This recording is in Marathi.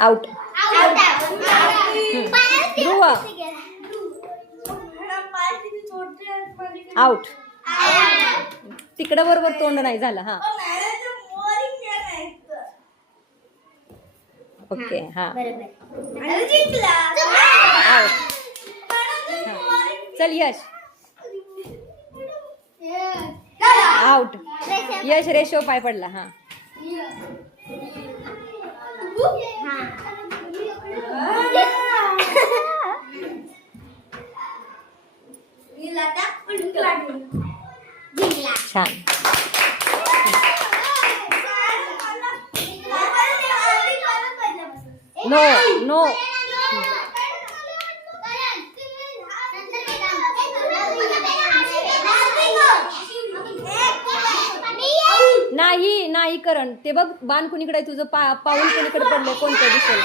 आउट. ध्रुव आउट. तिकडं बरोबर तोंड नाही झालं. हा ओके. हा आउट. चल यश आउट. यश रेशो पाय पडला. हा छान. No no. नाही नाही करण ते बघ बाण कुणीकडे तुझं पाऊल कुणीकडे पडलं कोणतं दिसेल.